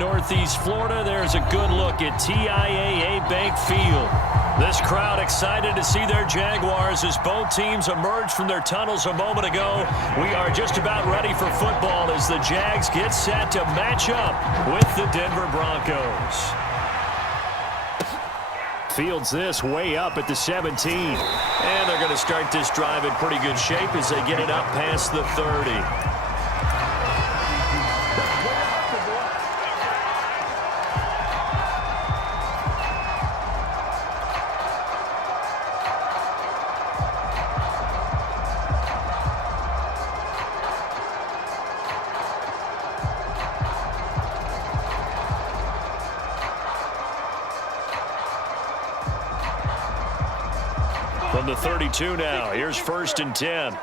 Northeast Florida, there's a good look at TIAA Bank Field. This crowd excited to see their Jaguars as both teams emerged from their tunnels a moment ago. We are just about ready for football as the Jags get set to match up with the Denver Broncos. Fields this way up at the 17. And they're going to start this drive in pretty good shape as they get it up past the 30. From the 32 now, here's 1st and 10.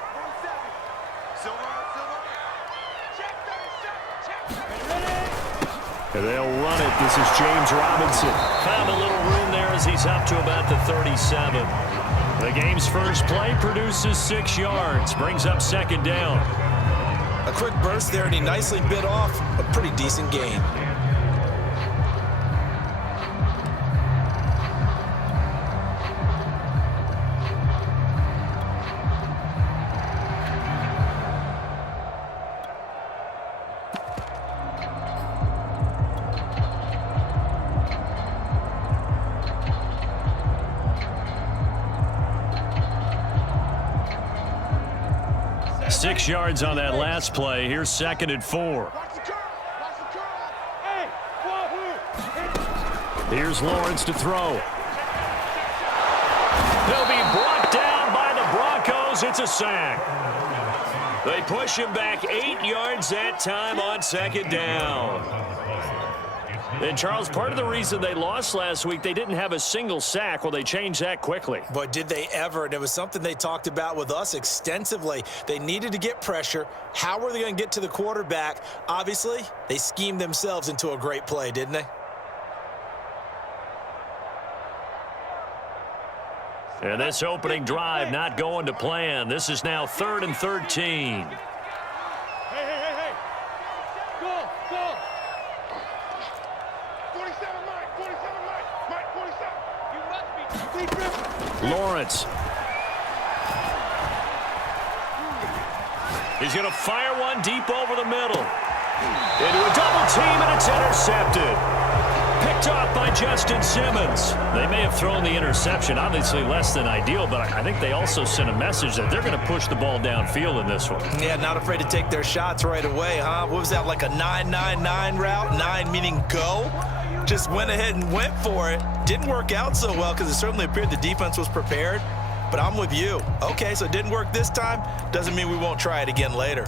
And they'll run it. This is James Robinson. Found a little room there as he's up to about the 37. The game's first play produces 6 yards, brings up 2nd down. A quick burst there, and he nicely bit off a pretty decent gain. Six yards on that last play. Here's 2nd and 4. Here's Lawrence to throw. He'll be brought down by the Broncos. It's a sack. They push him back 8 yards that time on 2nd down. And, Charles, part of the reason they lost last week, they didn't have a single sack. Well, they changed that quickly. But did they ever? And it was something they talked about with us extensively. They needed to get pressure. How were they going to get to the quarterback? Obviously, they schemed themselves into a great play, didn't they? And this opening drive not going to plan. This is now 3rd and 13. Lawrence. He's going to fire one deep over the middle. Into a double team, and it's intercepted. Picked off by Justin Simmons. They may have thrown the interception, obviously less than ideal, but I think they also sent a message that they're going to push the ball downfield in this one. Yeah, not afraid to take their shots right away, huh? What was that, like a 9-9-9 route? 9 meaning go? Just went ahead and went for it. Didn't work out so well because it certainly appeared the defense was prepared. But I'm with you. Okay, so it didn't work this time. Doesn't mean we won't try it again later.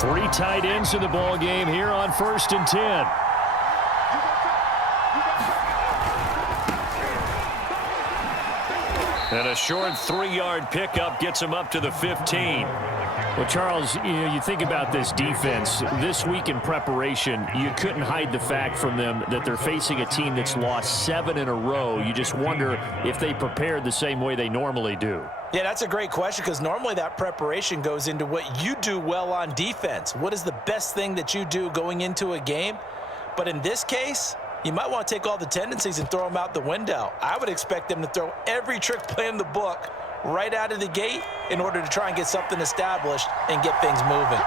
Three tight ends in the ball game here on 1st and 10. And a short 3-yard pickup gets him up to the 15. Well, Charles, you think about this defense. This week in preparation, you couldn't hide the fact from them that they're facing a team that's lost 7 in a row. You just wonder if they prepared the same way they normally do. Yeah, that's a great question because normally that preparation goes into what you do well on defense. What is the best thing that you do going into a game? But in this case, you might want to take all the tendencies and throw them out the window. I would expect them to throw every trick play in the book right out of the gate in order to try and get something established and get things moving.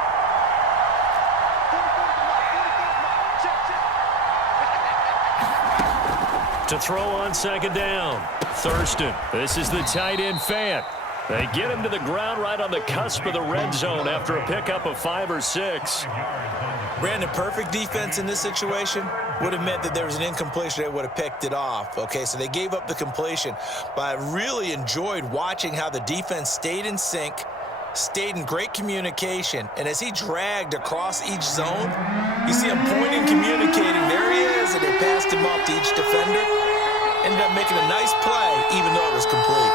To throw on 2nd down, Thurston. This is the tight end Fant. They get him to the ground right on the cusp of the red zone after a pickup of 5 or 6. Brandon, perfect defense in this situation would have meant that there was an incompletion. They would have picked it off. Okay, so they gave up the completion. But I really enjoyed watching how the defense stayed in sync, stayed in great communication. And as he dragged across each zone, you see him pointing, communicating. There he is, and they passed him off to each defender. Ended up making a nice play, even though it was complete.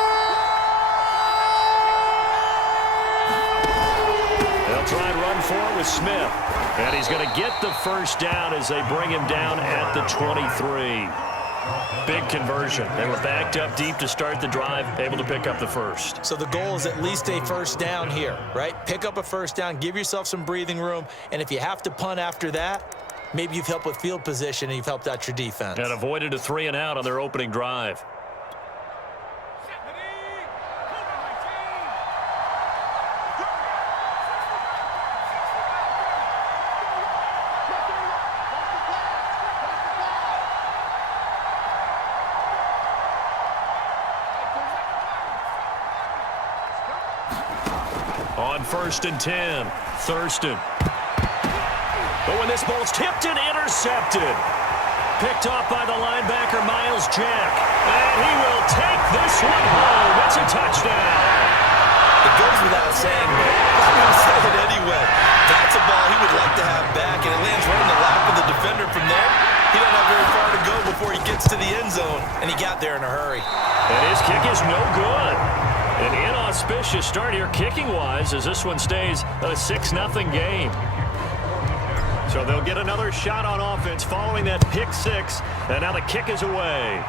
They'll try and run for it with Smith. And he's going to get the first down as they bring him down at the 23. Big conversion. They were backed up deep to start the drive, able to pick up the first. So the goal is at least a first down here, right? Pick up a first down, give yourself some breathing room, and if you have to punt after that, maybe you've helped with field position and you've helped out your defense. And avoided a 3-and-out on their opening drive. On 1st and 10, Thurston. But when this ball's tipped and intercepted. Picked off by the linebacker, Miles Jack. And he will take this one home. It's a touchdown. It goes without saying, but I'm going to say it anyway. That's a ball he would like to have back, and it lands right in the lap of the defender from there. He doesn't have very far to go before he gets to the end zone, and he got there in a hurry. And his kick is no good. An inauspicious start here kicking-wise as this one stays a 6-0 game. So they'll get another shot on offense following that pick six, and now the kick is away.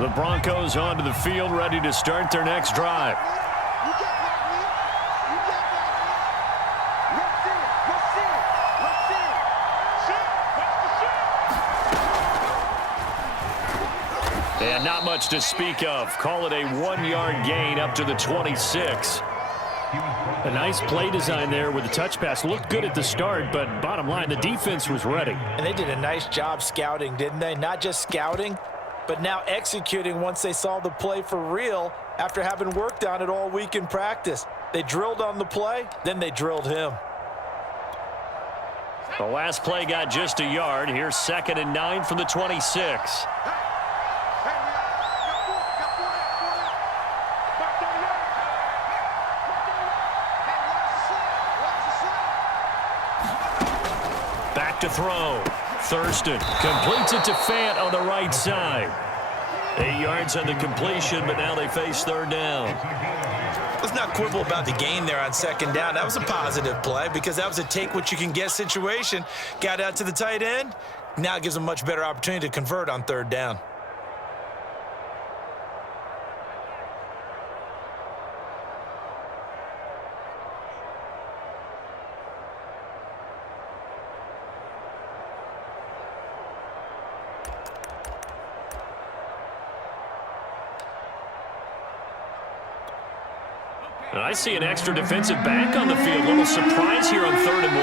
The Broncos onto the field, ready to start their next drive. And not much to speak of. Call it a 1-yard gain up to the 26. A nice play design there with the touch pass. Looked good at the start, but bottom line, the defense was ready. And they did a nice job scouting, didn't they? Not just scouting, but now executing once they saw the play for real after having worked on it all week in practice. They drilled on the play, then they drilled him. The last play got just a yard. Here's 2nd and 9 from the 26. Back to throw. Thurston completes it to Fant on the right side. 8 yards on the completion, but now they face 3rd down. Let's not quibble about the gain there on 2nd down. That was a positive play because that was a take-what-you-can-get situation. Got out to the tight end. Now it gives them a much better opportunity to convert on 3rd down. And I see an extra defensive back on the field. Little surprise here on 3rd and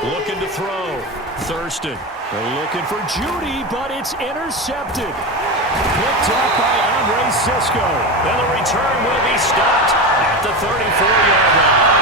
1. Looking to throw. Thurston. They're looking for Judy, but it's intercepted. Picked up by Andre Sisco. And the return will be stopped at the 34-yard line.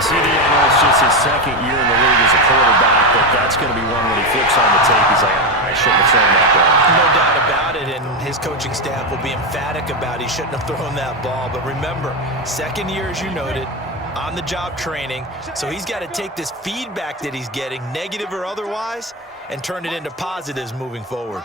See, I know it's just his 2nd year in the league as a quarterback, but that's going to be one when he flips on the tape. He's like, I shouldn't have thrown that ball. No doubt about it, and his coaching staff will be emphatic about he shouldn't have thrown that ball. But remember, 2nd year, as you noted, on-the-job training, so he's got to take this feedback that he's getting, negative or otherwise, and turn it into positives moving forward.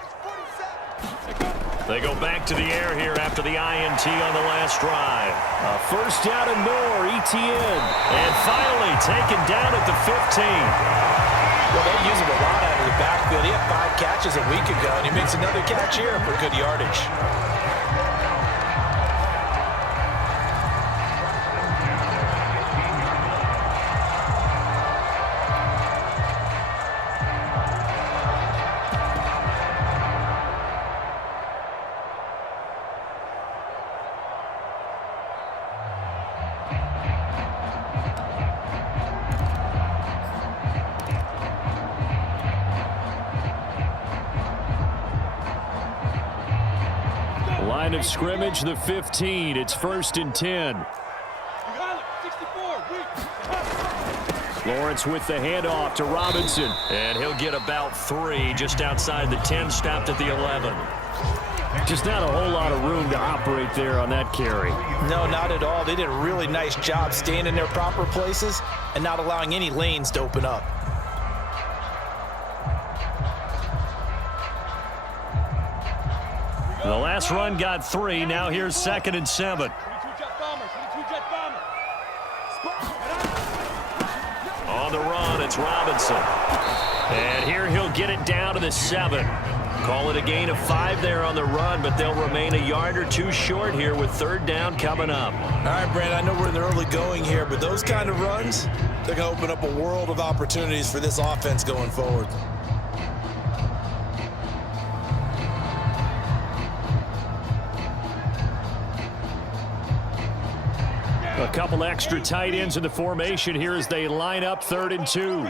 They go back to the air here after the INT on the last drive. A 1st down and more, ETN. And finally taken down at the 15. Well, they use him a lot out of the backfield. He had 5 catches a week ago, and he makes another catch here for good yardage. Line of scrimmage, the 15. It's 1st and 10. Lawrence with the handoff to Robinson. And he'll get about 3 just outside the 10, stopped at the 11. Just not a whole lot of room to operate there on that carry. No, not at all. They did a really nice job staying in their proper places and not allowing any lanes to open up. The last run got 3. Now here's 2nd and 7. On the run, it's Robinson. And here he'll get it down to the 7. Call it a gain of 5 there on the run, but they'll remain a yard or 2 short here with 3rd down coming up. All right, Brandon, I know we're in the early going here, but those kind of runs, they're going to open up a world of opportunities for this offense going forward. A couple extra tight ends in the formation here as they line up 3rd and 2.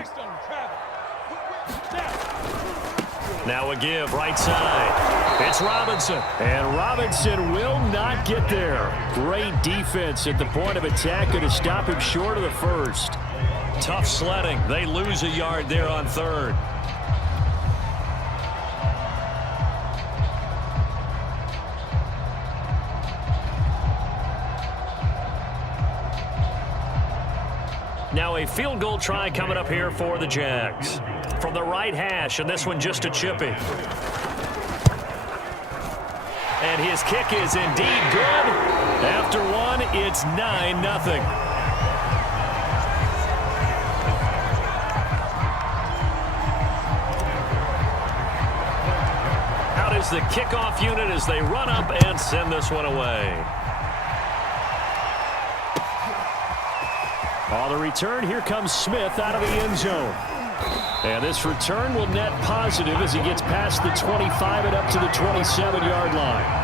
Now a give, right side. It's Robinson. And Robinson will not get there. Great defense at the point of attack to stop him short of the 1st. Tough sledding. They lose a yard there on 3rd. Now a field goal try coming up here for the Jags. From the right hash, and this one just a chippy. And his kick is indeed good. After one, it's 9-0. Out is the kickoff unit as they run up and send this one away. On the return, here comes Smith out of the end zone. And this return will net positive as he gets past the 25 and up to the 27-yard line.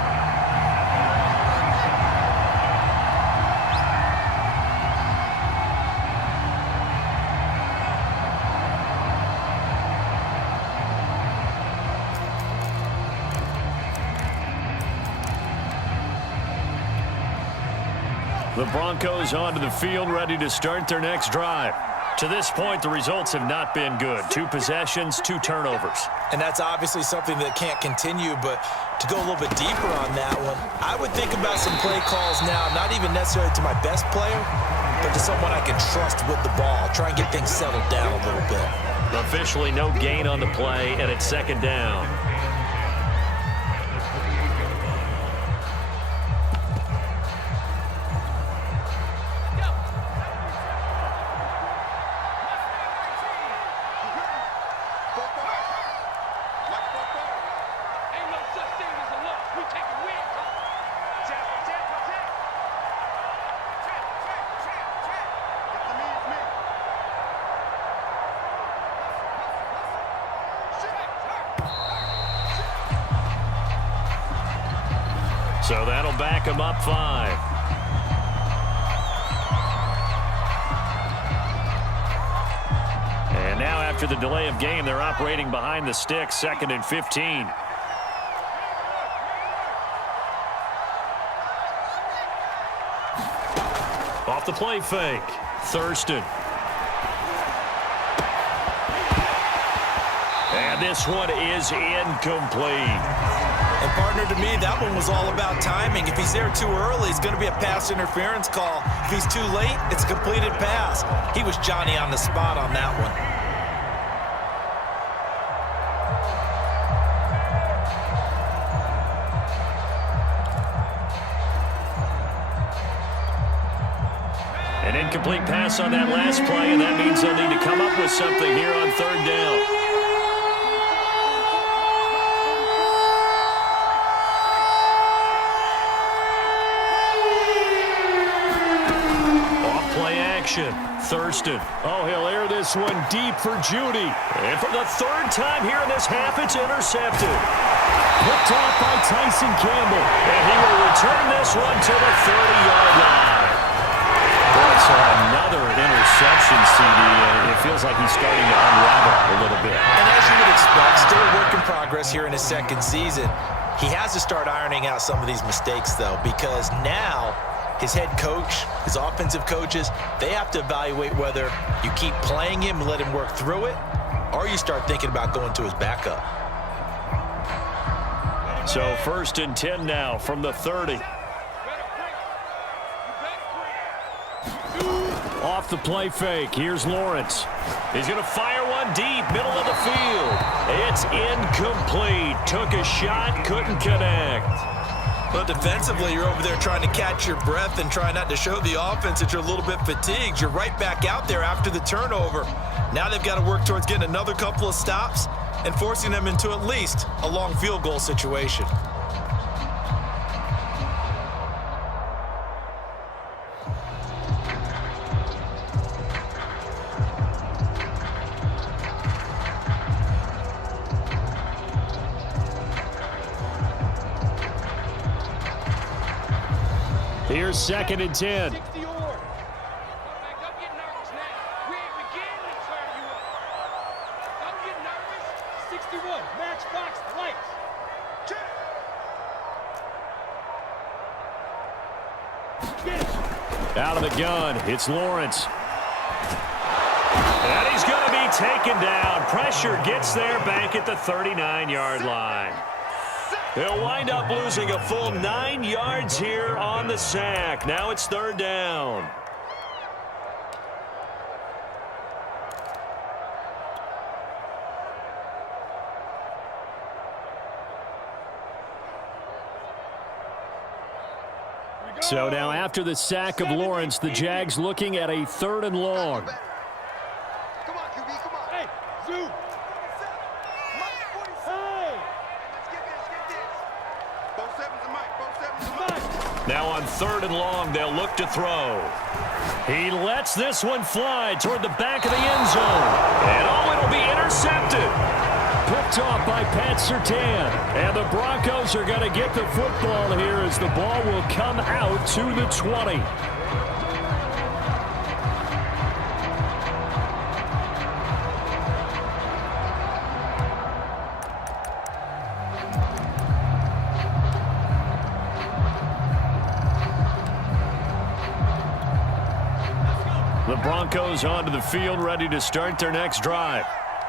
The Broncos onto the field, ready to start their next drive. To this point, the results have not been good. 2 possessions, 2 turnovers. And that's obviously something that can't continue, but to go a little bit deeper on that one, I would think about some play calls now, not even necessarily to my best player, but to someone I can trust with the ball. Try and get things settled down a little bit. Officially no gain on the play, and it's 2nd down. So that'll back him up 5. And now after the delay of game, they're operating behind the sticks, 2nd and 15. Off the play fake, Thurston. And this one is incomplete. And partner, to me, that one was all about timing. If he's there too early, it's going to be a pass interference call. If he's too late, it's a completed pass. He was Johnny on the spot on that one. An incomplete pass on that last play, and that means they'll need to come up with something here on 3rd down. Thurston. Oh, he'll air this one deep for Judy. And for the 3rd time here in this half, it's intercepted. Picked off by Tyson Campbell. And he will return this one to the 30-yard line. So another interception, CD, and it feels like he's starting to unravel a little bit. And as you would expect, still a work in progress here in his 2nd season. He has to start ironing out some of these mistakes, though, because now his head coach, his offensive coaches, they have to evaluate whether you keep playing him and let him work through it, or you start thinking about going to his backup. So 1st and 10 now from the 30. Off the play fake. Here's Lawrence. He's going to fire one deep, middle of the field. It's incomplete. Took a shot, couldn't connect. But defensively, you're over there trying to catch your breath and try not to show the offense that you're a little bit fatigued. You're right back out there after the turnover. Now they've got to work towards getting another couple of stops and forcing them into at least a long field goal situation. Here's 2nd and 10. Out of the gun, it's Lawrence. And he's going to be taken down. Pressure gets there back at the 39-yard line. They'll wind up losing a full 9 yards here on the sack. Now it's 3rd down. So now after the sack of Lawrence, the Jags looking at a 3rd and long. Come on, QB, come on. Hey, Zoo. Hey. Let's get this. Both sevens and Mike. Now on 3rd and long, they'll look to throw. He lets this one fly toward the back of the end zone. And it'll be intercepted. Picked off by Pat Surtain. And the Broncos are going to get the football here as the ball will come out to the 20. The Broncos onto the field, ready to start their next drive.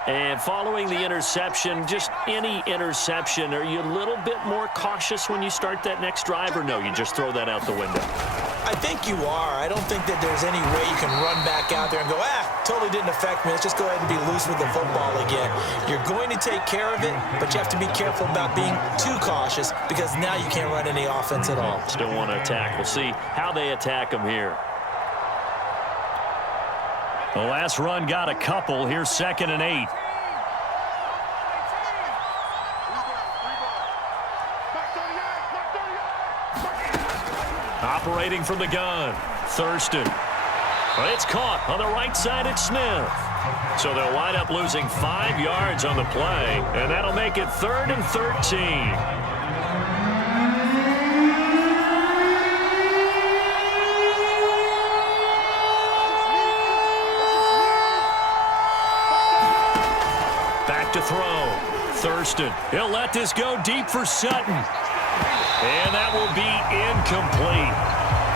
And following the interception, just any interception, are you a little bit more cautious when you start that next drive, or no, you just throw that out the window? I think you are. I don't think that there's any way you can run back out there and go, totally didn't affect me. Let's just go ahead and be loose with the football again. You're going to take care of it, but you have to be careful about being too cautious because now you can't run any offense at all. Still want to attack. We'll see how they attack them here. The last run got a couple. Here's 2nd and 8. Operating from the gun, Thurston. It's caught on the right side at Smith. So they'll wind up losing 5 yards on the play, and that'll make it 3rd and 13. To throw. Thurston. He'll let this go deep for Sutton. And that will be incomplete.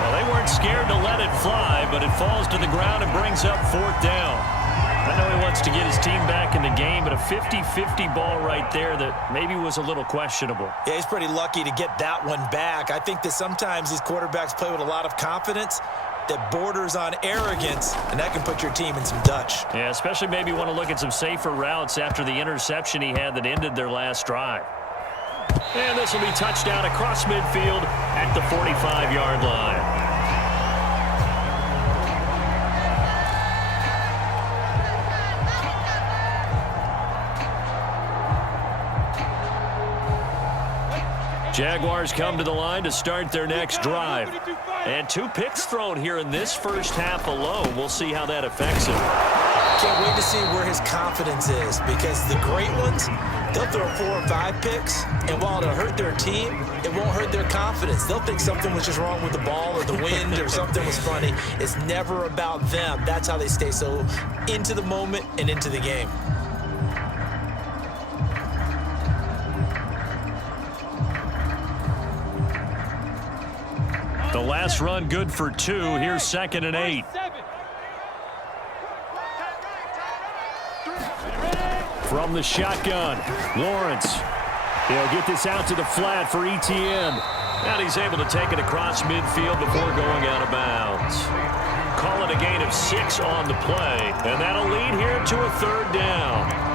Well, they weren't scared to let it fly, but it falls to the ground and brings up 4th down. I know he wants to get his team back in the game, but a 50-50 ball right there that maybe was a little questionable. Yeah, he's pretty lucky to get that one back. I think that sometimes these quarterbacks play with a lot of confidence that borders on arrogance, and that can put your team in some Dutch. Yeah, especially maybe want to look at some safer routes after the interception he had that ended their last drive. And this will be touchdown across midfield at the 45-yard line. Jaguars come to the line to start their next drive. And 2 picks thrown here in this first half alone. We'll see how that affects him. Can't wait to see where his confidence is, because the great ones, they'll throw 4 or 5 picks, and while it'll hurt their team, it won't hurt their confidence. They'll think something was just wrong with the ball or the wind or something was funny. It's never about them. That's how they stay so into the moment and into the game. The last run good for 2. Here's 2nd and 8. From the shotgun, Lawrence. He'll get this out to the flat for Etienne. And he's able to take it across midfield before going out of bounds. Call it a gain of 6 on the play. And that'll lead here to a 3rd down.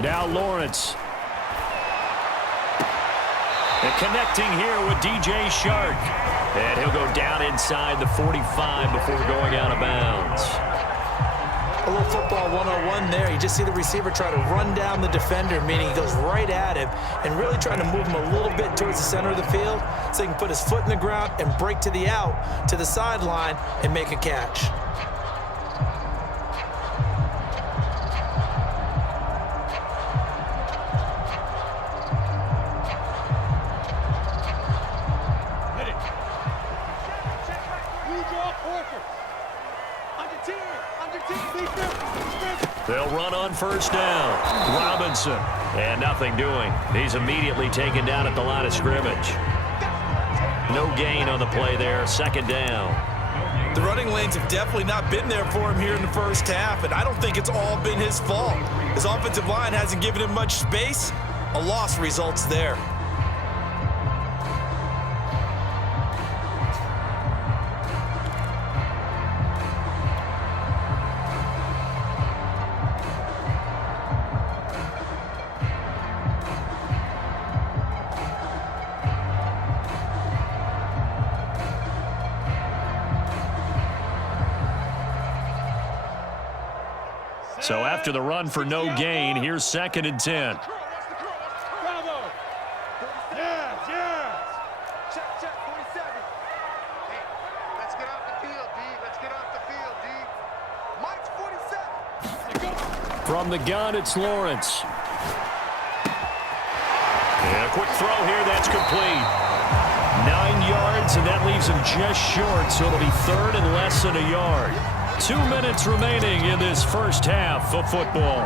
Now Lawrence. And connecting here with DJ Shark. And he'll go down inside the 45 before going out of bounds. A little football 101 there. You just see the receiver try to run down the defender, meaning he goes right at him and really trying to move him a little bit towards the center of the field so he can put his foot in the ground and break to the out, to the sideline, and make a catch. They'll run on 1st down. Robinson. And nothing doing. He's immediately taken down at the line of scrimmage. No gain on the play there. 2nd down. The running lanes have definitely not been there for him here in the first half, and I don't think it's all been his fault. His offensive line hasn't given him much space. A loss results there. So after the run for no gain, here's 2nd and 10. Bravo. Yes, yes. Check, 47. Hey, let's get off the field, D. Let's get off the field, D. Mike's 47. From the gun, it's Lawrence. And a quick throw here, that's complete. 9 yards, and that leaves him just short, so it'll be 3rd and less than a yard. 2 minutes remaining in this first half of football.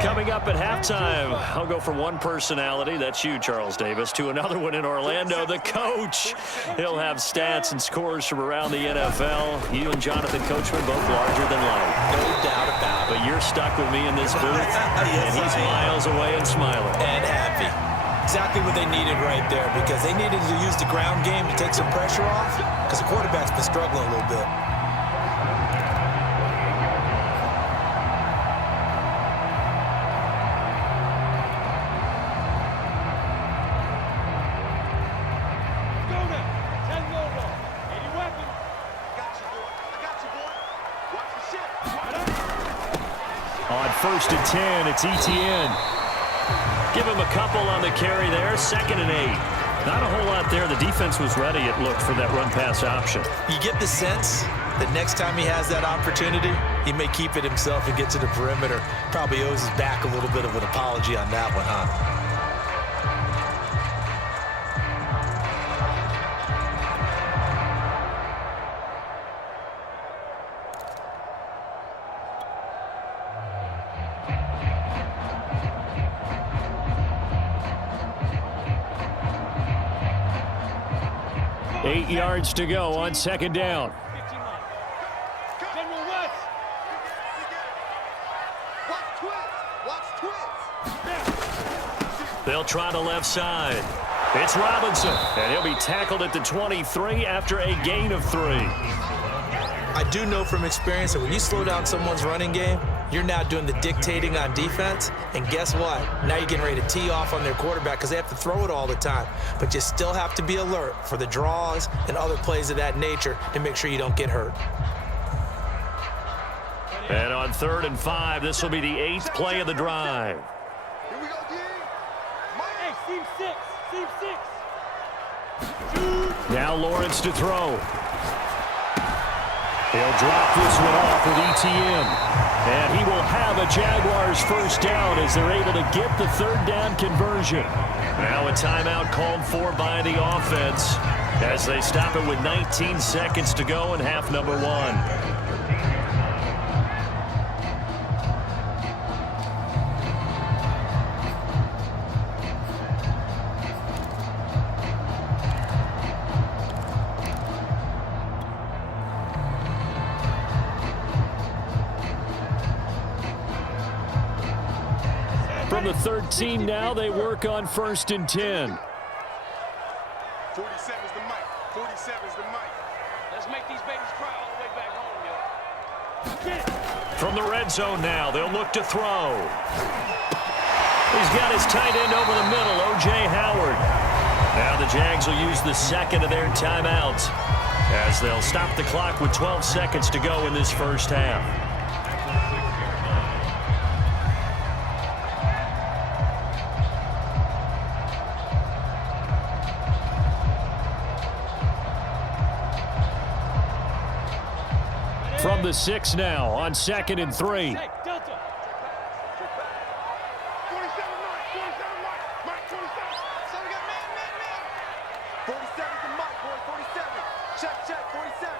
Coming up at halftime, I'll go from one personality, that's you, Charles Davis, to another one in Orlando, the coach. He'll have stats and scores from around the NFL. You and Jonathan Coachman both larger than life. No doubt about it. But you're stuck with me in this booth, and he's miles away and smiling. And happy. Exactly what they needed right there, because they needed to use the ground game to take some pressure off, because the quarterback's been struggling a little bit. On 1st and 10, it's Etienne. Give him a couple on the carry there. 2nd and 8. Not a whole lot there. The defense was ready, it looked, for that run-pass option. You get the sense that next time he has that opportunity, he may keep it himself and get to the perimeter. Probably owes his back a little bit of an apology on that one, huh? Eight yards to go on 2nd down. They'll try the left side. It's Robinson, and he'll be tackled at the 23 after a gain of 3. I do know from experience that when you slow down someone's running game, You're now doing the dictating on defense, and guess what? Now you're getting ready to tee off on their quarterback because they have to throw it all the time. But you still have to be alert for the draws and other plays of that nature to make sure you don't get hurt. And on 3rd and 5, this will be the 8th play of the drive. Here we go, D. Hey, seam 6. Seam 6. Now Lawrence to throw. He'll drop this one off with ETN. And he will have a Jaguars first down as they're able to get the 3rd down conversion. Now a timeout called for by the offense as they stop it with 19 seconds to go in half number 1. From the 13 now, they work on 1st and 10. 47's the mic. 47's the mic. Let's make these babies cry all the way back home, yo. From the red zone now, they'll look to throw. He's got his tight end over the middle, O.J. Howard. Now the Jags will use the 2nd of their timeouts as they'll stop the clock with 12 seconds to go in this first half. From the 6 now on 2nd and 3. 47's the mic, boy. 47. Check, 47.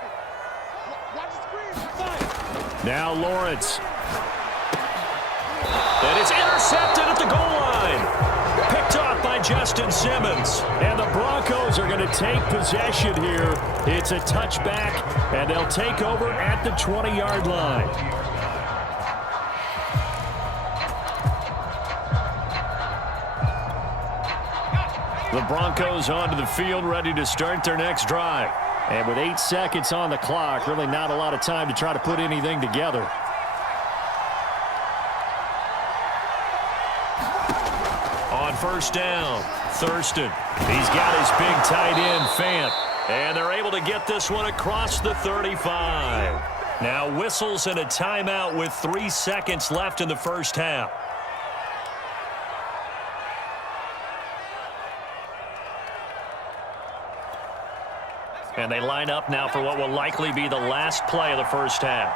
Watch the screen. Now Lawrence. And it's intercepted at the goal line. Picked off by Justin Simmons. And the Broncos are going to take possession here. It's a touchback, and they'll take over at the 20-yard line. The Broncos onto the field, ready to start their next drive. And with 8 seconds on the clock, really not a lot of time to try to put anything together. On 1st down, Thurston. He's got his big tight end, Fant. And they're able to get this one across the 35. Now whistles and a timeout with 3 seconds left in the first half. And they line up now for what will likely be the last play of the first half.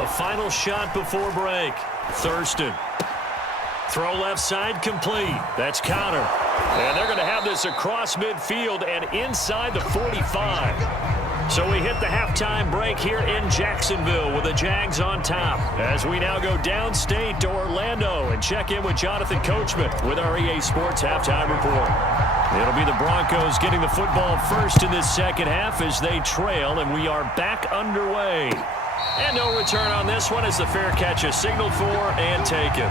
A final shot before break. Thurston. Throw left side complete. That's counter. And they're going to have this across midfield and inside the 45. So we hit the halftime break here in Jacksonville with the Jags on top. As we now go downstate to Orlando and check in with Jonathan Coachman with our EA Sports Halftime Report. It'll be the Broncos getting the football first in this second half as they trail, and we are back underway. And no return on this one as the fair catch is signaled for and taken.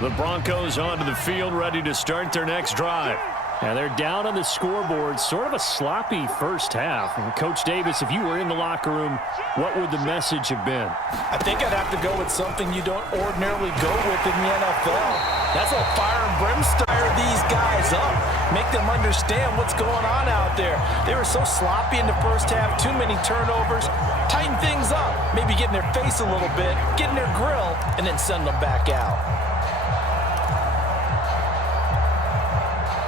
The Broncos onto the field, ready to start their next drive. And they're down on the scoreboard, sort of a sloppy first half. And Coach Davis, if you were in the locker room, what would the message have been? I think I'd have to go with something you don't ordinarily go with in the NFL. That's what fire and brimstone these guys up. Make them understand what's going on out there. They were so sloppy in the first half, too many turnovers. Tighten things up, maybe get in their face a little bit, get in their grill, and then send them back out.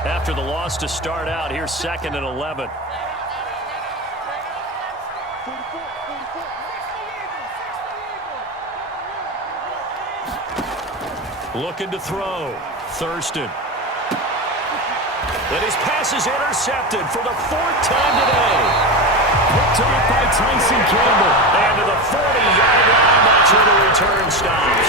After the loss to start out, here's 2nd and 11. Looking to throw. Thurston. And his pass is intercepted for the 4th time today. Picked off by Tyson Campbell. And to the 40-yard line, that's where the return stops.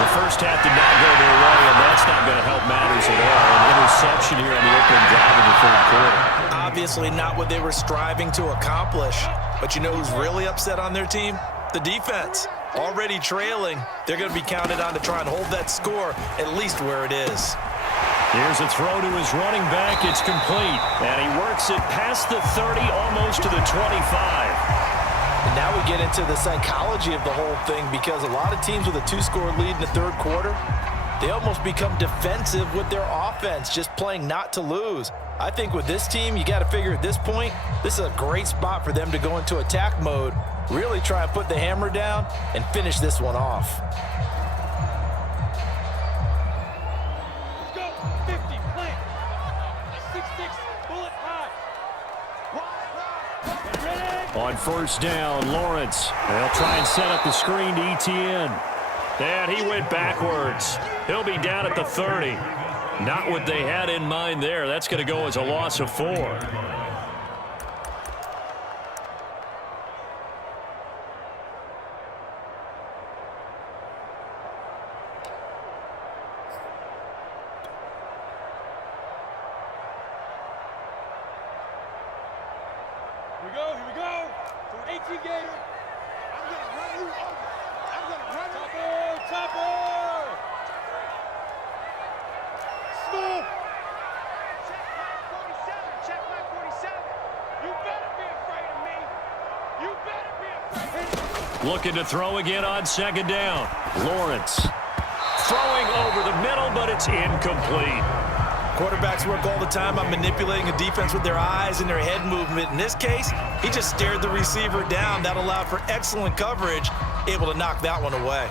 The first half did not go their way, and that's not going to help matters at all. An interception here on the opening drive of the third quarter. Obviously not what they were striving to accomplish. But you know who's really upset on their team? The defense. Already trailing, they're going to be counted on to try and hold that score at least where it is. Here's a throw to his running back. It's complete. And he works it past the 30, almost to the 25. And now we get into the psychology of the whole thing, because a lot of teams with a 2-score lead in the third quarter, they almost become defensive with their offense, just playing not to lose. I think with this team, you got to figure at this point, this is a great spot for them to go into attack mode, really try and put the hammer down and finish this one off. Let's go. 50, plant. 6-6, bullet high. On first down, Lawrence. They'll try and set up the screen to ETN. And he went backwards. He'll be down at the 30. Not what they had in mind there. That's going to go as a loss of 4. Here we go. To 18 Gator. I'm going to run you over. I'm going to run you over. Topper. Smooth. Check my 47. You better be afraid of me. You better be afraid of me. Looking to throw again on second down. Lawrence throwing over the middle, but it's incomplete. Quarterbacks work all the time on manipulating a defense with their eyes and their head movement. In this case, he just stared the receiver down. That allowed for excellent coverage, able to knock that one away.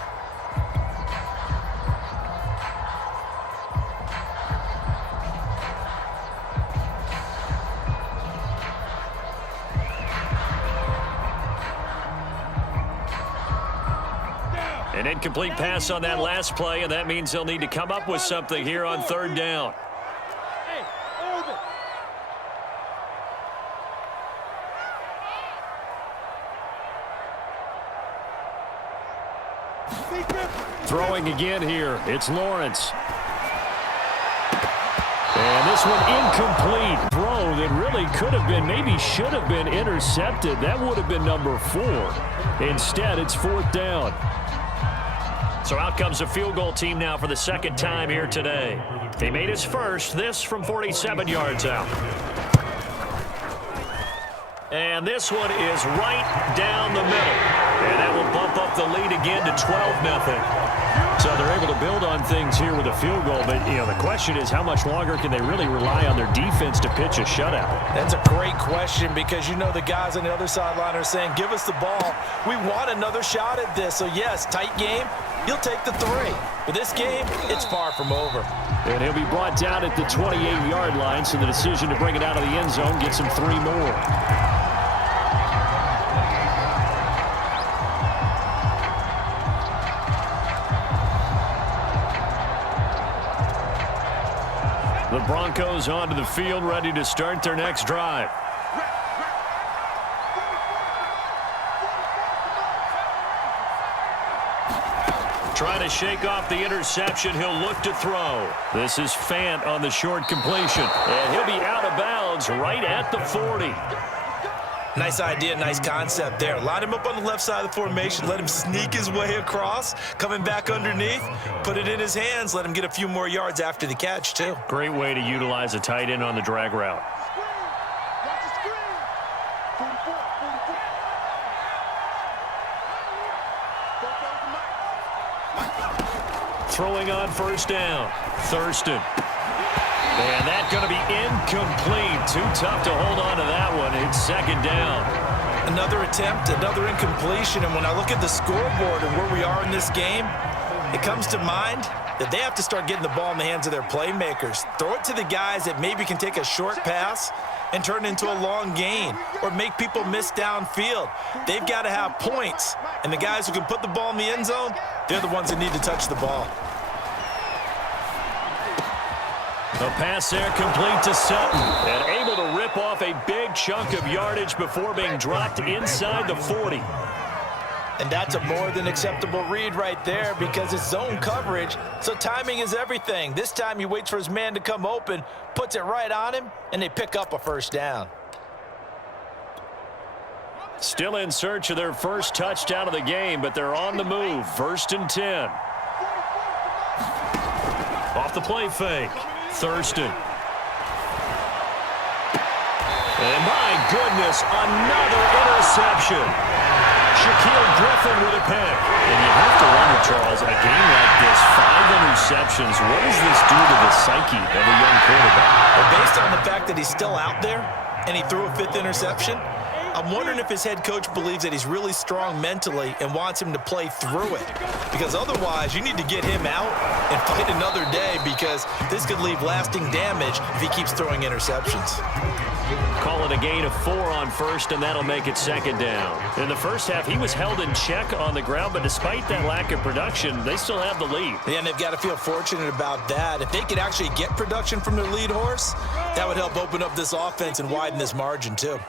An incomplete pass on that last play, and that means they'll need to come up with something here on third down. Throwing again here. It's Lawrence. And this one incomplete. Throw that really could have been, maybe should have been intercepted. That would have been number 4. Instead, it's fourth down. So out comes a field goal team now for the second time here today. He made his first, this from 47 yards out. And this one is right down the middle. And that will bump up the lead again to 12-0. So they're able to build on things here with a field goal. But, you know, the question is how much longer can they really rely on their defense to pitch a shutout? That's a great question, because you know the guys on the other sideline are saying, give us the ball. We want another shot at this. So, yes, tight game. He'll take the 3. But this game, it's far from over. And he'll be brought down at the 28-yard line, so the decision to bring it out of the end zone gets him 3 more. The Broncos onto the field, ready to start their next drive. Trying to shake off the interception. He'll look to throw. This is Fant on the short completion. And he'll be out of bounds right at the 40. Nice idea, nice concept there. Line him up on the left side of the formation. Let him sneak his way across. Coming back underneath. Put it in his hands. Let him get a few more yards after the catch, too. Great way to utilize a tight end on the drag route. Watch the screen. 44. Throwing on first down. Thurston. And that's going to be incomplete. Too tough to hold on to that one. It's second down. Another attempt, another incompletion. And when I look at the scoreboard and where we are in this game, it comes to mind that they have to start getting the ball in the hands of their playmakers. Throw it to the guys that maybe can take a short pass and turn it into a long gain or make people miss downfield. They've got to have points. And the guys who can put the ball in the end zone, they're the ones that need to touch the ball. The pass there complete to Sutton. And able to rip off a big chunk of yardage before being dropped inside the 40. And that's a more than acceptable read right there because it's zone coverage, so timing is everything. This time he waits for his man to come open, puts it right on him, and they pick up a first down. Still in search of their first touchdown of the game, but they're on the move. 1st and 10. Off the play fake. Thurston. And my goodness, another interception. Shaquille Griffin with a pick. And you have to wonder, Charles, a game like this, 5 interceptions, what does this do to the psyche of a young quarterback? Well, based on the fact that he's still out there and he threw a 5th interception, I'm wondering if his head coach believes that he's really strong mentally and wants him to play through it. Because otherwise, you need to get him out and fight another day because this could leave lasting damage if he keeps throwing interceptions. Call it a gain of 4 on 1st, and that'll make it 2nd down. In the first half, he was held in check on the ground, but despite that lack of production, they still have the lead. Yeah, and they've got to feel fortunate about that. If they could actually get production from their lead horse, that would help open up this offense and widen this margin, too.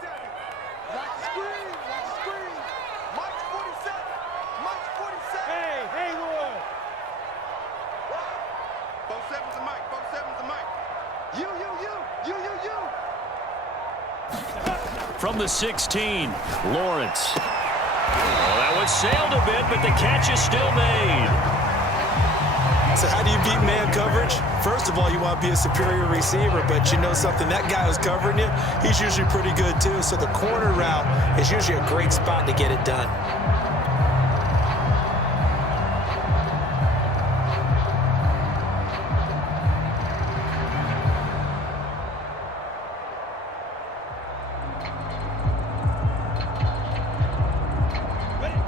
From the 16, Lawrence. Oh, that one sailed a bit, but the catch is still made. So how do you beat man coverage? First of all, you want to be a superior receiver, but you know something, that guy who's covering you, he's usually pretty good too. So the corner route is usually a great spot to get it done.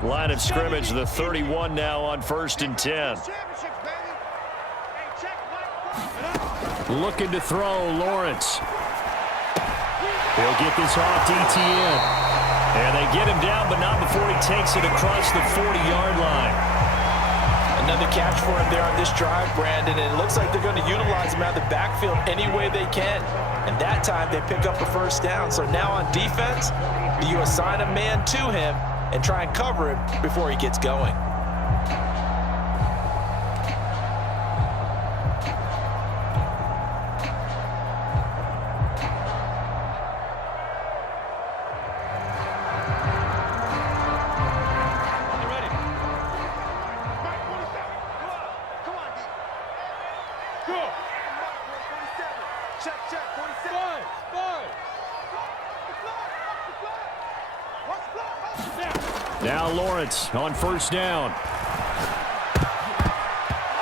Line of scrimmage, the 31 now on 1st and 10. Looking to throw, Lawrence. He'll get this off DTN. And they get him down, but not before he takes it across the 40-yard line. Another catch for him there on this drive, Brandon, and it looks like they're going to utilize him out of the backfield any way they can. And that time they pick up a first down. So now on defense, do you assign a man to him and try and cover him before he gets going? Now Lawrence on 1st down.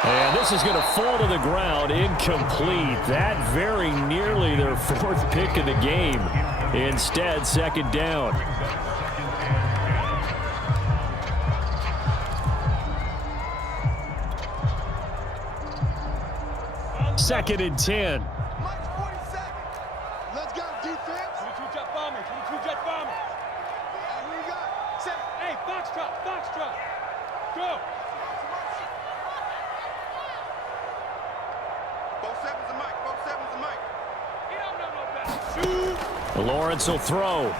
And this is going to fall to the ground, incomplete. That very nearly their 4th pick of the game. Instead, 2nd down. Second and 10. Let's go, defense. 22 jet bomber, 22 jet bomber. And we got set. Hey, foxtrot, foxtrot. Go. Both sevens and Mike, both sevens and Mike. He don't know no better. Shoot. Lawrence will throw.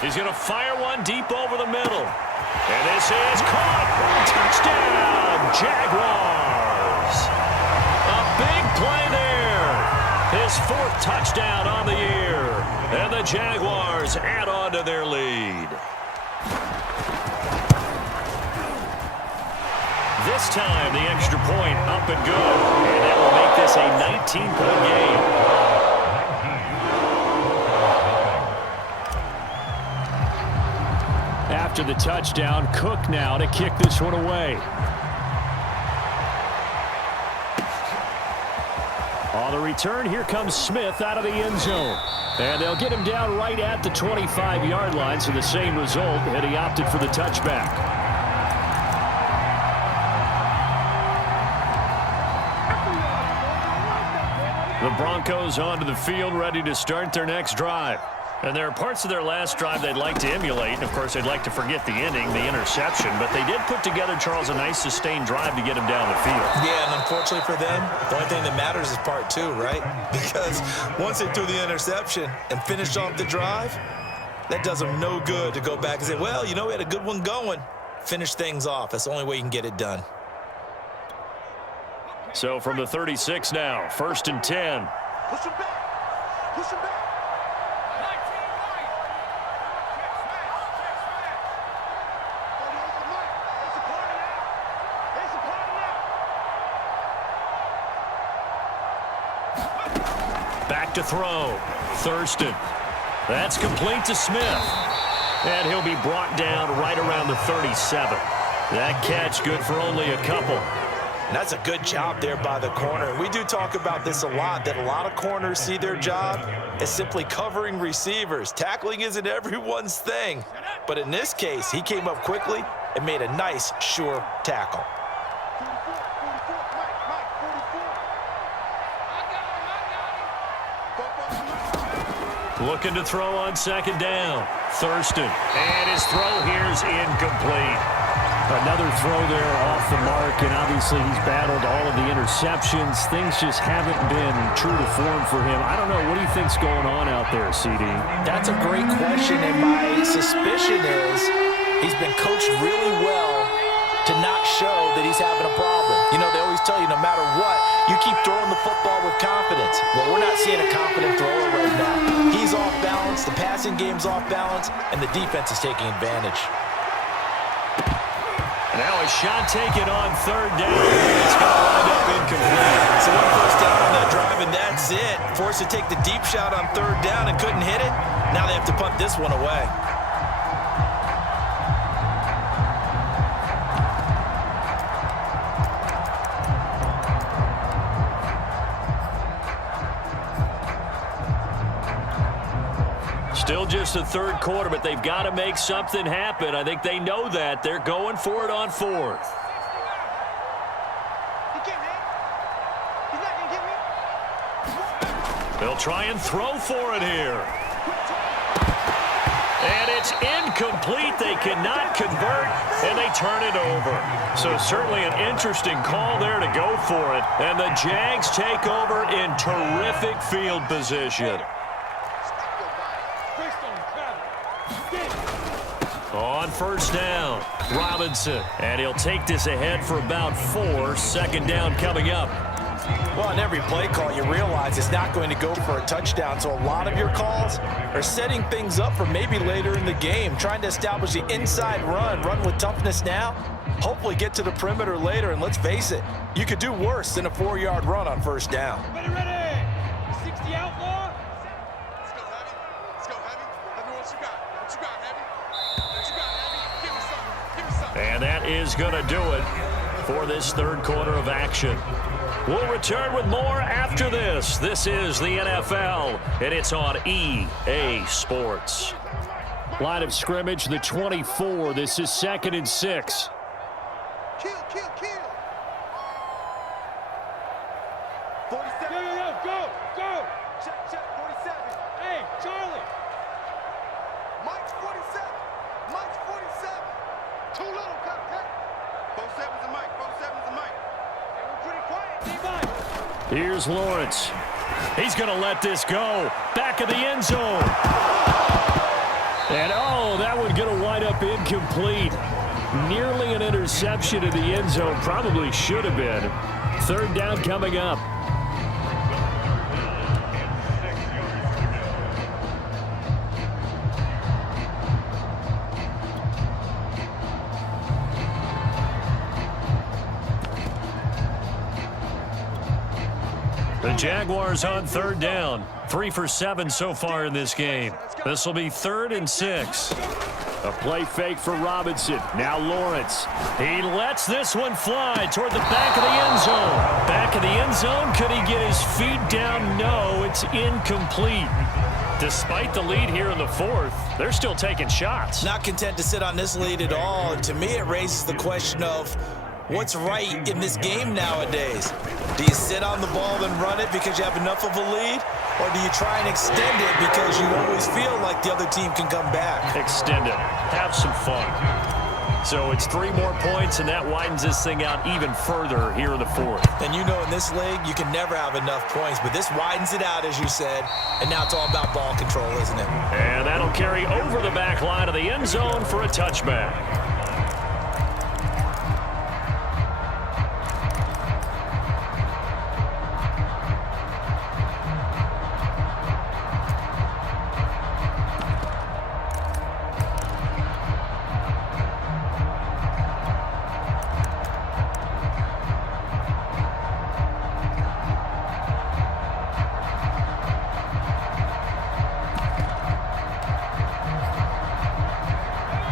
He's going to fire one deep over the middle. And this is caught. Touchdown, Jaguars. A big play there. His 4th touchdown on the year. And the Jaguars add on to their lead. This time, the extra point up and good. And that will make this a 19-point game. After the touchdown, Cook now to kick this one away. On the return, here comes Smith out of the end zone. And they'll get him down right at the 25-yard line, so the same result, and he opted for the touchback. The Broncos onto the field, ready to start their next drive. And there are parts of their last drive they'd like to emulate. And, of course, they'd like to forget the ending, the interception. But they did put together, Charles, a nice sustained drive to get him down the field. Yeah, and unfortunately for them, the only thing that matters is part 2, right? Because once they threw the interception and finished off the drive, That does him no good to go back and say, well, you know, we had a good one going. Finish things off. That's the only way you can get it done. So from the 36 now, 1st and 10. Push him back. Push him back. Back to throw. Thurston. That's complete to Smith. And he'll be brought down right around the 37. That catch good for only a couple. And that's a good job there by the corner. We do talk about this a lot, that a lot of corners see their job as simply covering receivers. Tackling isn't everyone's thing. But in this case, he came up quickly and made a nice, sure tackle. Looking to throw on 2nd down. Thurston. And his throw here is incomplete. Another throw there off the mark, and obviously he's battled all of the interceptions. Things just haven't been true to form for him. I don't know. What do you think's going on out there, CD? That's a great question, and my suspicion is he's been coached really well to not show that he's having a problem. You know, they always tell you no matter what, you keep throwing the football with confidence. Well, we're not seeing a confident thrower right now. He's off balance, the passing game's off balance, and the defense is taking advantage. Now a shot taken on 3rd down. It's going to wind up incomplete. So 1 first down on that drive, and that's it. Forced to take the deep shot on 3rd down and couldn't hit it. Now they have to punt this one away. Still just the 3rd quarter, but they've got to make something happen. I think they know that. They're going for it on 4th. They'll try and throw for it here. And it's incomplete. They cannot convert, and they turn it over. So certainly an interesting call there to go for it. And the Jags take over in terrific field position. On 1st down, Robinson. And he'll take this ahead for about 4. 2nd down coming up. Well, on every play call, you realize it's not going to go for a touchdown. So a lot of your calls are setting things up for maybe later in the game, trying to establish the inside run with toughness now, hopefully get to the perimeter later. And let's face it, you could do worse than a 4-yard run on 1st down. Ready. 60 outlaw. Let's go, Heavy. Let's go, Heavy. Let me know what you got. What you got, Heavy? What you got, Heavy? Give me something. Give me something. And that is going to do it for this 3rd quarter of action. We'll return with more after this. This is the NFL, and it's on EA Sports. Line of scrimmage, the 24. This is 2nd and 6. Kill. 47. Go. Check, 47. Hey, Charlie. Mike's 47. Mike's 47. Too little, cut. 47's a Mike. 47's a Mike. Hey, we're pretty quiet. Here's Lawrence. He's going to let this go. Back of the end zone. And, that one's going to wind up incomplete. Nearly an interception in the end zone. Probably should have been. 3rd down coming up. The Jaguars on 3rd down. 3 for 7 so far in this game. This will be 3rd and 6. A play fake for Robinson. Now Lawrence. He lets this one fly toward the back of the end zone. Back of the end zone. Could he get his feet down? No, it's incomplete. Despite the lead here in the 4th, they're still taking shots. Not content to sit on this lead at all. And to me, it raises the question of what's right in this game nowadays. Do you sit on the ball and run it because you have enough of a lead? Or do you try and extend it because you always feel like the other team can come back? Extend it. Have some fun. So it's 3 more points, and that widens this thing out even further here in the fourth. And you know in this league, you can never have enough points, but this widens it out, as you said, and now it's all about ball control, isn't it? And that'll carry over the back line of the end zone for a touchback.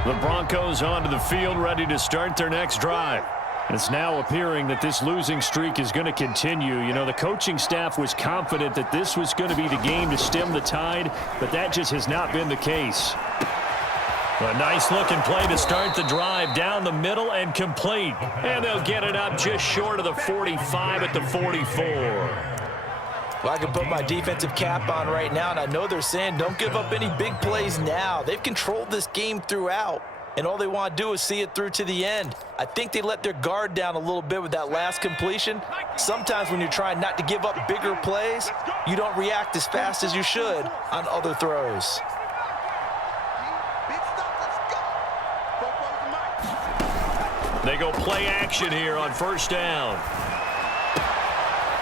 The Broncos onto the field, ready to start their next drive. It's now appearing that this losing streak is going to continue. You know, the coaching staff was confident that this was going to be the game to stem the tide, but that just has not been the case. A nice-looking play to start the drive down the middle and complete. And they'll get it up just short of the 45 at the 44. Well, I can put my defensive cap on right now, and I know they're saying don't give up any big plays now. They've controlled this game throughout, and all they want to do is see it through to the end. I think they let their guard down a little bit with that last completion. Sometimes when you're trying not to give up bigger plays, you don't react as fast as you should on other throws. They go play action here on first down.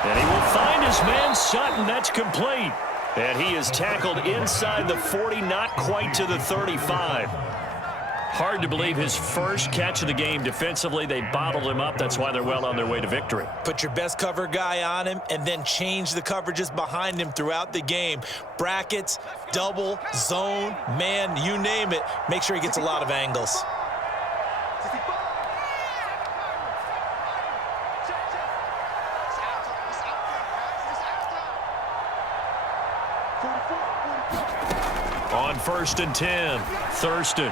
And he will find his man Sutton. That's complete. And he is tackled inside the 40, not quite to the 35. Hard to believe his first catch of the game defensively. They bottled him up. That's why they're well on their way to victory. Put your best cover guy on him and then change the coverages behind him throughout the game. Brackets, double, zone, man, you name it. Make sure he gets a lot of angles. On 1st and 10, Thurston.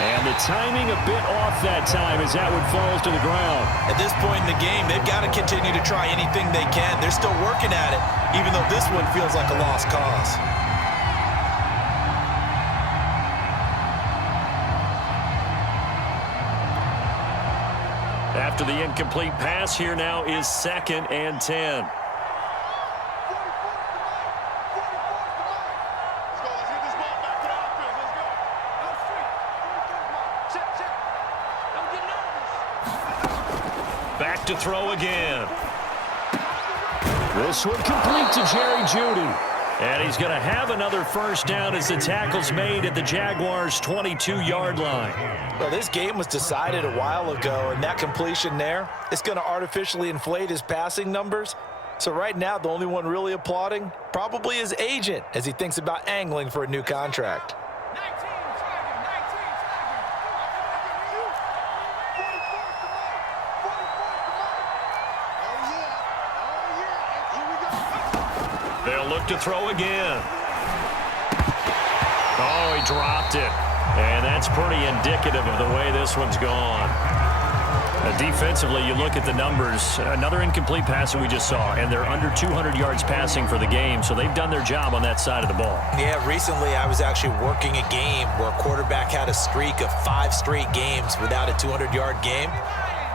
And the timing a bit off that time as that one falls to the ground. At this point in the game, they've got to continue to try anything they can. They're still working at it, even though this one feels like a lost cause. After the incomplete pass, here now is 2nd and 10. Back to throw again. This one complete to Jerry Jeudy. And he's going to have another first down as the tackle's made at the Jaguars' 22-yard line. Well, this game was decided a while ago, and that completion there is going to artificially inflate his passing numbers. So right now, the only one really applauding probably his agent as he thinks about angling for a new contract. They'll look to throw again. Oh, he dropped it. And that's pretty indicative of the way this one's gone. Defensively, you look at the numbers. Another incomplete pass that we just saw, and they're under 200 yards passing for the game, so they've done their job on that side of the ball. Yeah, recently I was actually working a game where a quarterback had a streak of 5 straight games without a 200-yard game.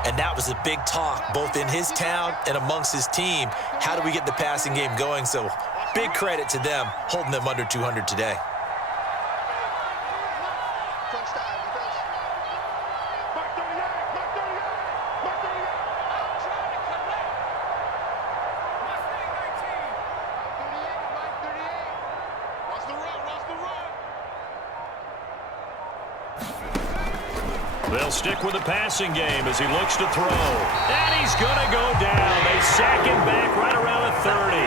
And that was a big talk, both in his town and amongst his team. How do we get the passing game going? So big credit to them, holding them under 200 today. They'll stick with the passing game as he looks to throw. And he's going to go down. They sack him back right around the 30.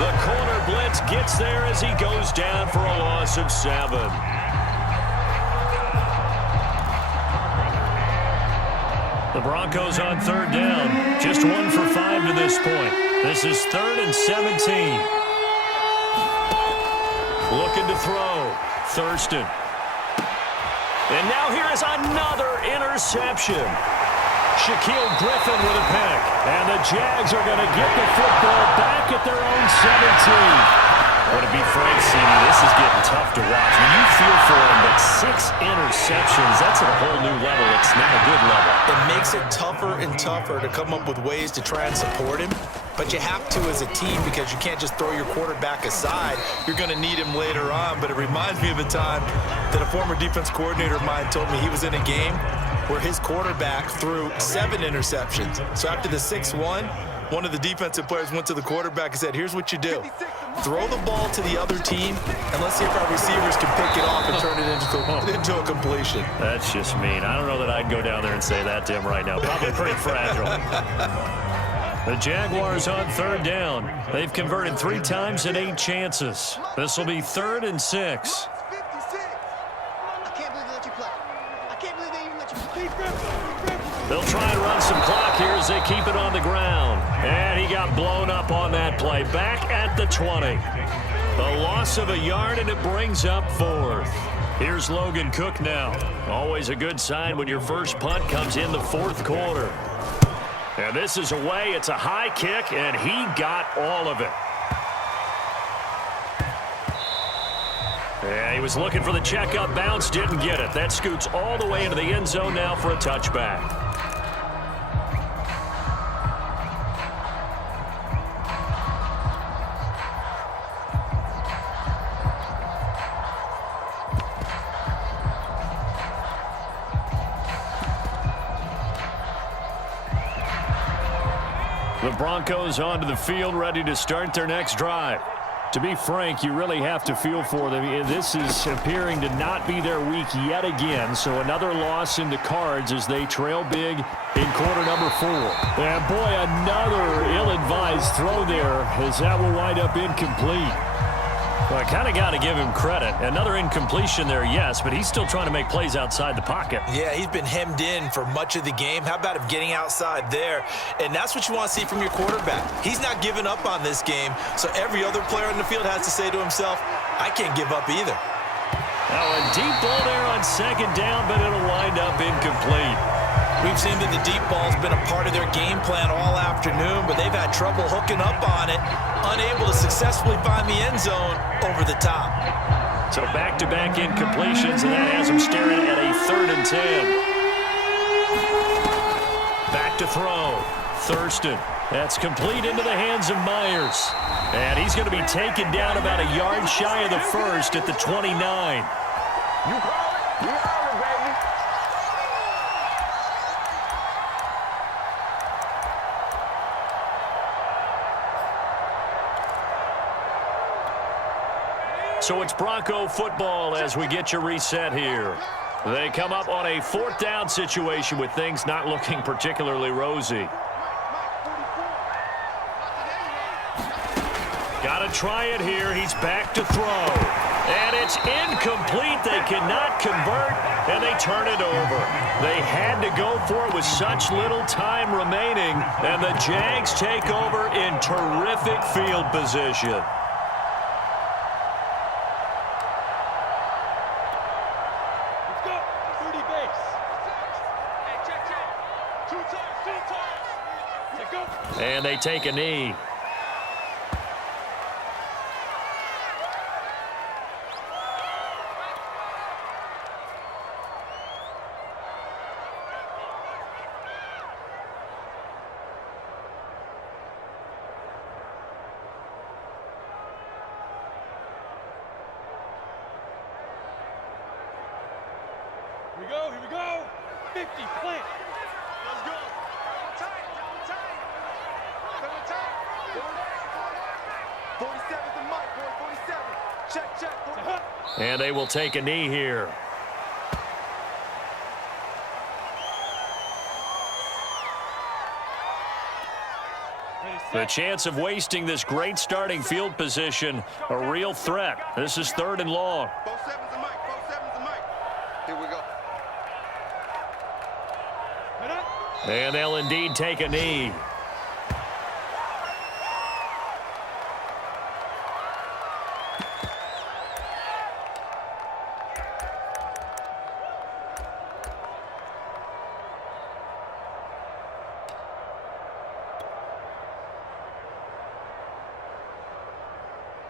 The corner blitz gets there as he goes down for a loss of 7. The Broncos on 3rd down. Just 1 for 5 to this point. This is 3rd and 17. Looking to throw. Thurston. And now here is another interception. Shaquille Griffin with a pick. And the Jags are going to get the football back at their own 17. Well, to be frank, CD, this is getting tough to watch. When you feel for him, but 6 interceptions. That's at a whole new level. It's not a good level. It makes it tougher and tougher to come up with ways to try and support him. But you have to as a team because you can't just throw your quarterback aside. You're going to need him later on. But it reminds me of a time that a former defense coordinator of mine told me he was in a game where his quarterback threw 7 interceptions. So after the 6-1, one of the defensive players went to the quarterback and said, here's what you do. Throw the ball to the other team, and let's see if our receivers can pick it off and turn it into a completion. That's just mean. I don't know that I'd go down there and say that to him right now. Probably pretty fragile. The Jaguars on 3rd down. They've converted 3 times in 8 chances. This will be 3rd and 6. They'll try and run some clock here as they keep it on the ground. And he got blown up on that play. Back at the 20. A loss of a yard, and it brings up 4th. Here's Logan Cook now. Always a good sign when your first punt comes in the 4th quarter. And this is away. It's a high kick, and he got all of it. Yeah, he was looking for the checkup bounce, didn't get it. That scoots all the way into the end zone now for a touchback. The Broncos onto the field, ready to start their next drive. To be frank, you really have to feel for them. This is appearing to not be their week yet again, so another loss in the cards as they trail big in quarter number 4. And boy, another ill-advised throw there as that will wind up incomplete. Well, I kind of got to give him credit. Another incompletion there, yes, but he's still trying to make plays outside the pocket. Yeah, he's been hemmed in for much of the game. How about him getting outside there? And that's what you want to see from your quarterback. He's not giving up on this game, so every other player in the field has to say to himself, I can't give up either. Now a deep ball there on 2nd down, but it'll wind up incomplete. We've seen that the deep ball's been a part of their game plan all afternoon, but they've had trouble hooking up on it, unable to successfully find the end zone over the top. So back-to-back incompletions, and that has them staring at a 3rd and 10. Back to throw. Thurston. That's complete into the hands of Myers. And he's going to be taken down about a yard shy of the 1st at the 29. You call it? You call it, baby. So it's Bronco football as we get you reset here. They come up on a 4th down situation with things not looking particularly rosy. Got to try it here. He's back to throw. And it's incomplete. They cannot convert, and they turn it over. They had to go for it with such little time remaining, and the Jags take over in terrific field position. And they take a knee. Here we go. 50, plant. Let's go. Tight. 47's the mic, boy. 47. Check. And they will take a knee here. The chance of wasting this great starting field position, a real threat. This is 3rd and long. 47's the mic. Here we go. And they'll indeed take a knee.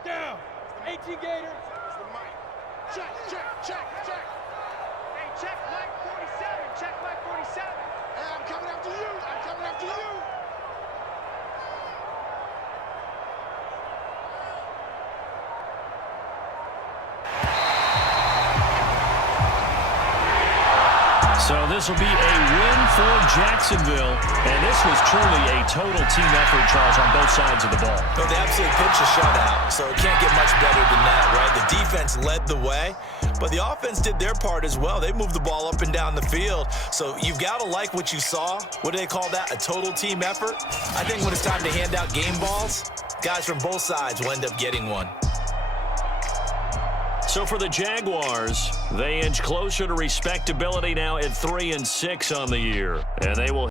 Down. 18 Gators. It's the mic. Check. Check Mike 47. Check Mike 47. Hey, I'm coming after you. I'm coming after you. So this will be a win for Jacksonville. And this was truly a total team effort, Charles, on both sides of the ball. No, they absolutely pitched a shutout, so it can't get much better than that, right? The defense led the way, but the offense did their part as well. They moved the ball up and down the field. So you've got to like what you saw. What do they call that? A total team effort? I think when it's time to hand out game balls, guys from both sides will end up getting one. So for the Jaguars, they inch closer to respectability now at 3-6 on the year. And they will